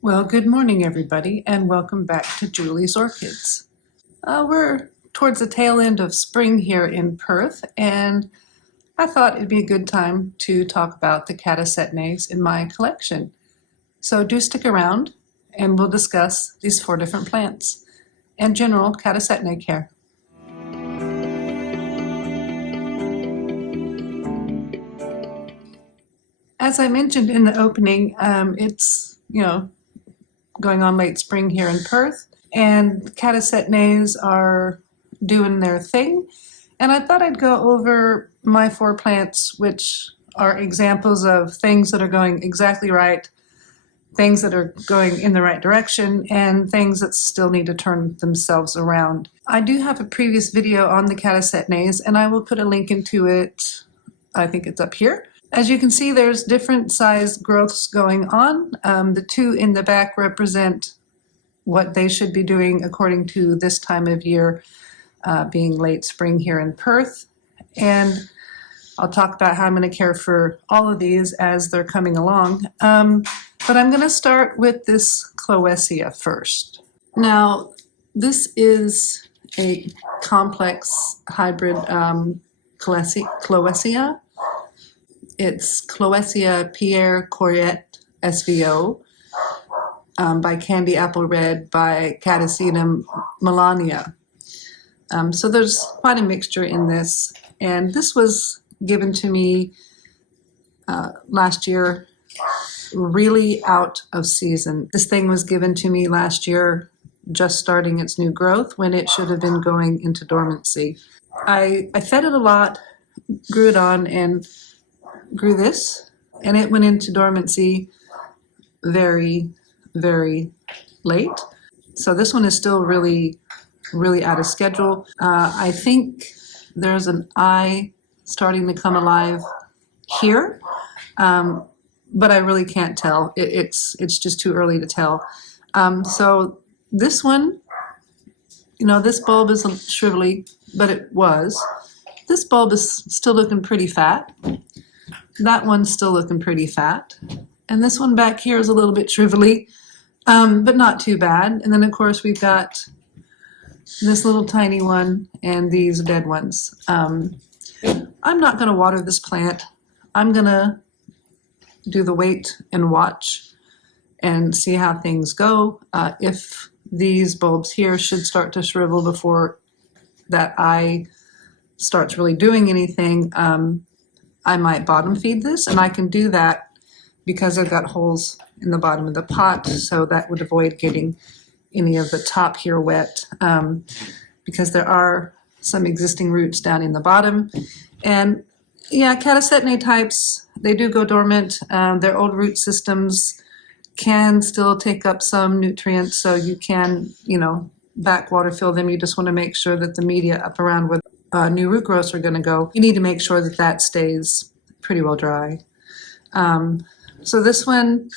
Well, good morning, everybody, and welcome back to Julie's Orchids. We're towards the tail end of spring here in Perth, and I thought it'd be a good time to talk about the Catasetum in my collection. So do stick around, and we'll discuss these 4 different plants and general Catasetum care. As I mentioned in the opening, it's going on late spring here in Perth, and Catasetum are doing their thing. And I thought I'd go over my 4 plants, which are examples of things that are going exactly right, things that are going in the right direction, and things that still need to turn themselves around. I do have a previous video on the Catasetum, and I will put a link into it. I think it's up here. As you can see, there's different size growths going on. The 2 in the back represent what they should be doing according to this time of year, being late spring here in Perth. And I'll talk about how I'm going to care for all of these as they're coming along. But I'm going to start with this Cloecia first. Now, this is a complex hybrid Cloecia. It's Cloecia Pierre Courette SVO by Candy Apple Red by Catasetum Melania. So there's quite a mixture in this, and this was given to me last year, really out of season. This thing was given to me last year just starting its new growth when it should have been going into dormancy. I fed it a lot, grew it on, and grew this, and it went into dormancy very, very late. So this one is still really out of schedule. I think there's an eye starting to come alive here, but I really can't tell. It's just too early to tell. So this one, this bulb is shrivelly, but it was. This bulb is still looking pretty fat. That one's still looking pretty fat. And this one back here is a little bit shrivelly, but not too bad. And then, of course, we've got this little tiny one and these dead ones. I'm not going to water this plant. I'm going to do the wait and watch and see how things go. If these bulbs here should start to shrivel before that eye starts really doing anything, I might bottom feed this, and I can do that because I've got holes in the bottom of the pot, so that would avoid getting any of the top here wet, because there are some existing roots down in the bottom. And yeah, Catasetum types, they do go dormant. Their old root systems can still take up some nutrients, so you can, back water fill them. You just want to make sure that the media up around where new root growths are going to go, you need to make sure that that stays pretty well dry. So this one,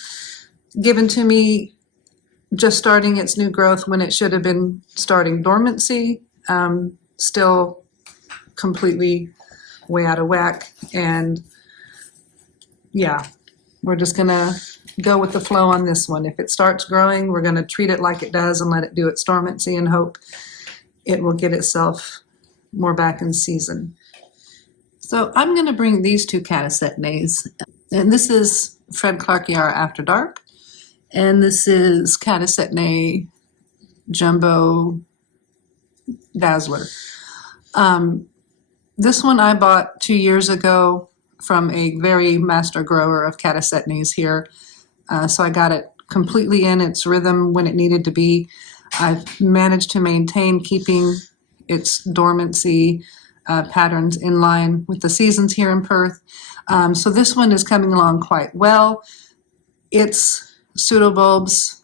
given to me just starting its new growth when it should have been starting dormancy, still completely way out of whack. And yeah, we're just going to go with the flow on this one. If it starts growing, we're going to treat it like it does and let it do its dormancy and hope it will get itself more back in season. So I'm going to bring these 2 Catasetum, and this is Fred Clarkiara After Dark, and this is Catasetum Jumbo Dazzler. This one I bought 2 years ago from a very master grower of Catasetum here, so I got it completely in its rhythm when it needed to be. I've managed to maintain keeping its dormancy patterns in line with the seasons here in Perth. So this one is coming along quite well. Its pseudobulbs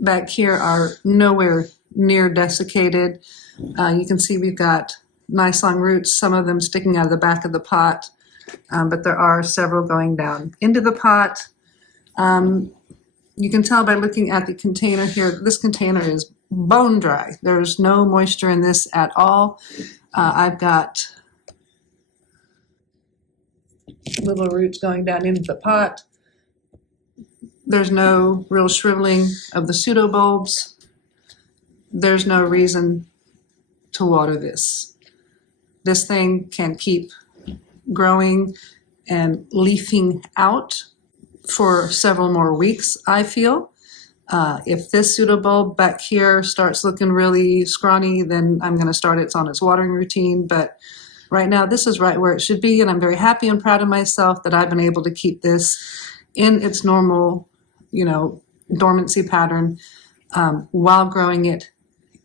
back here are nowhere near desiccated. You can see we've got nice long roots, some of them sticking out of the back of the pot, but there are several going down into the pot. You can tell by looking at the container here, this container is bone dry. There's no moisture in this at all. I've got little roots going down into the pot. There's no real shriveling of the pseudobulbs. There's no reason to water this. This thing can keep growing and leafing out for several more weeks, I feel. If this pseudobulb back here starts looking really scrawny, then I'm going to start it on its watering routine. But right now, this is right where it should be, and I'm very happy and proud of myself that I've been able to keep this in its normal, dormancy pattern while growing it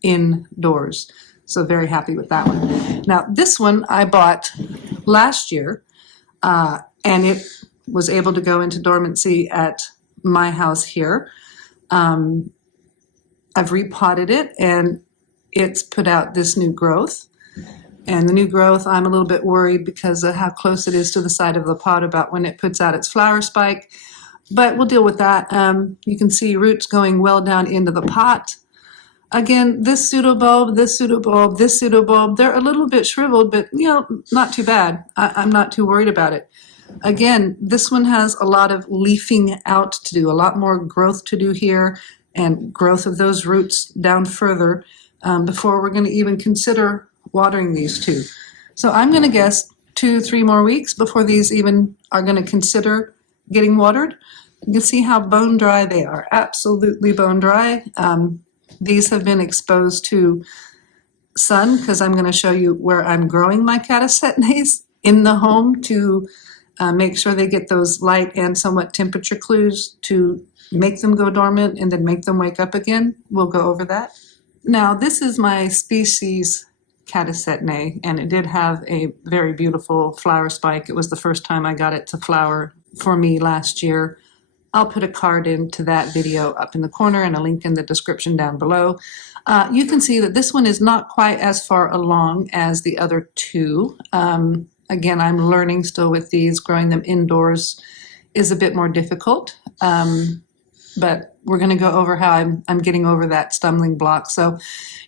indoors. So very happy with that one. Now, this one I bought last year, and it was able to go into dormancy at my house here. I've repotted it, and it's put out this new growth. And the new growth, I'm a little bit worried because of how close it is to the side of the pot about when it puts out its flower spike. But we'll deal with that. You can see roots going well down into the pot. Again, this pseudobulb, this pseudobulb, this pseudobulb, they're a little bit shriveled, but not too bad. I'm not too worried about it. Again, this one has a lot of leafing out to do, a lot more growth to do here, and growth of those roots down further before we're going to even consider watering these two. So I'm going to guess 2-3 more weeks before these even are going to consider getting watered. You can see how bone dry they are, absolutely bone dry. These have been exposed to sun because I'm going to show you where I'm growing my Catasetum in the home to make sure they get those light and somewhat temperature clues to make them go dormant and then make them wake up again. We'll go over that. Now, this is my species Catasetum, and it did have a very beautiful flower spike. It was the first time I got it to flower for me last year. I'll put a card into that video up in the corner and a link in the description down below. You can see that this one is not quite as far along as the other two. Again, I'm learning still with these. Growing them indoors is a bit more difficult, but we're going to go over how I'm getting over that stumbling block. So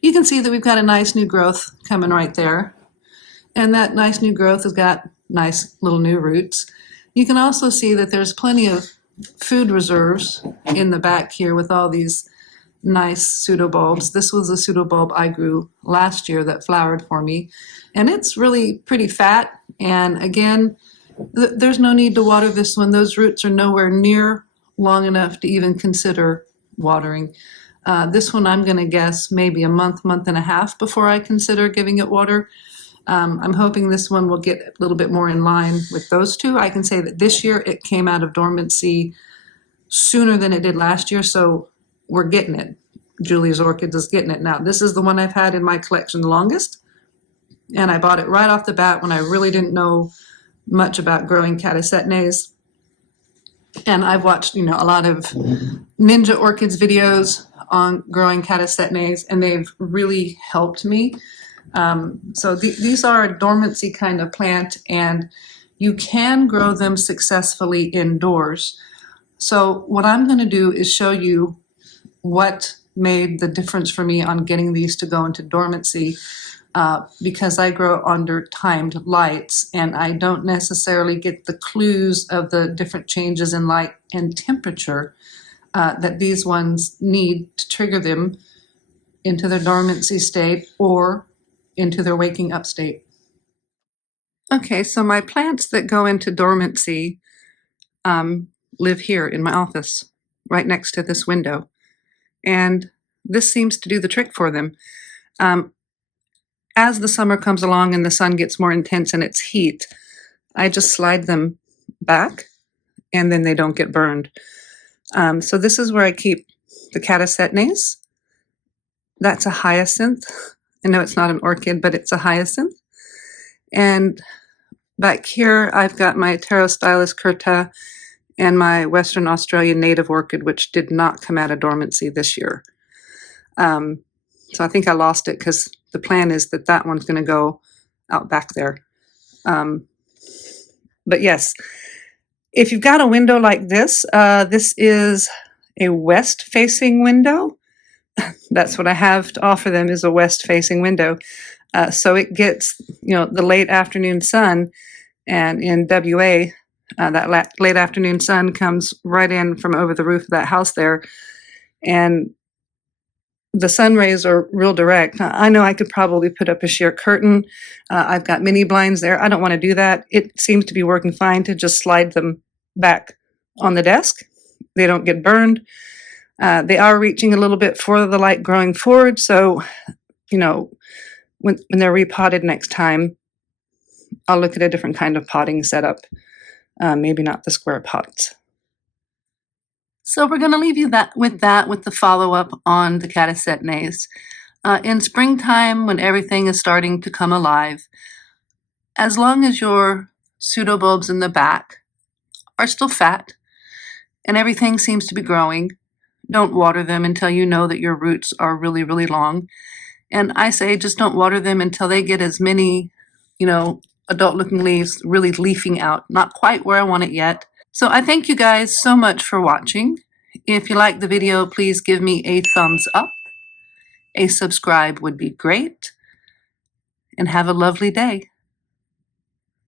you can see that we've got a nice new growth coming right there. And that nice new growth has got nice little new roots. You can also see that there's plenty of food reserves in the back here with all these nice pseudobulbs. This was a pseudobulb I grew last year that flowered for me, and it's really pretty fat. And again, there's no need to water this one. Those roots are nowhere near long enough to even consider watering. This one I'm going to guess maybe a month and a half before I consider giving it water. I'm hoping this one will get a little bit more in line with those two. I can say that this year it came out of dormancy sooner than it did last year, so we're getting it. Julie's Orchids is getting it. Now, this is the one I've had in my collection the longest, and I bought it right off the bat when I really didn't know much about growing Catasetum. And I've watched, a lot of Ninja Orchids videos on growing Catasetum, and they've really helped me. So these are a dormancy kind of plant, and you can grow them successfully indoors. So what I'm going to do is show you what made the difference for me on getting these to go into dormancy, because I grow under timed lights, and I don't necessarily get the clues of the different changes in light and temperature that these ones need to trigger them into their dormancy state or into their waking up state. Okay, so my plants that go into dormancy live here in my office, right next to this window. And this seems to do the trick for them. As the summer comes along and the sun gets more intense in its heat, I just slide them back, and then they don't get burned. So this is where I keep the Catasetum. That's a hyacinth. I know it's not an orchid, but it's a hyacinth. And back here, I've got my Pterostylis curta and my Western Australia native orchid, which did not come out of dormancy this year. So I think I lost it because the plan is that that one's going to go out back there. But yes, if you've got a window like this, this is a west-facing window. That's what I have to offer them, is a west-facing window. So it gets, the late afternoon sun, and in WA, That late afternoon sun comes right in from over the roof of that house there, and the sun rays are real direct. I know I could probably put up a sheer curtain. I've got mini blinds there. I don't want to do that. It seems to be working fine to just slide them back on the desk. They don't get burned. They are reaching a little bit for the light growing forward, so, you know, when they're repotted next time, I'll look at a different kind of potting setup, maybe not the square pots. So we're going to leave you with the follow-up on the Catasetum. In springtime, when everything is starting to come alive, as long as your pseudobulbs in the back are still fat and everything seems to be growing, don't water them until you know that your roots are really, really long. And I say just don't water them until they get as many, adult-looking leaves really leafing out. Not quite where I want it yet. So I thank you guys so much for watching. If you like the video, please give me a thumbs up. A subscribe would be great. And have a lovely day.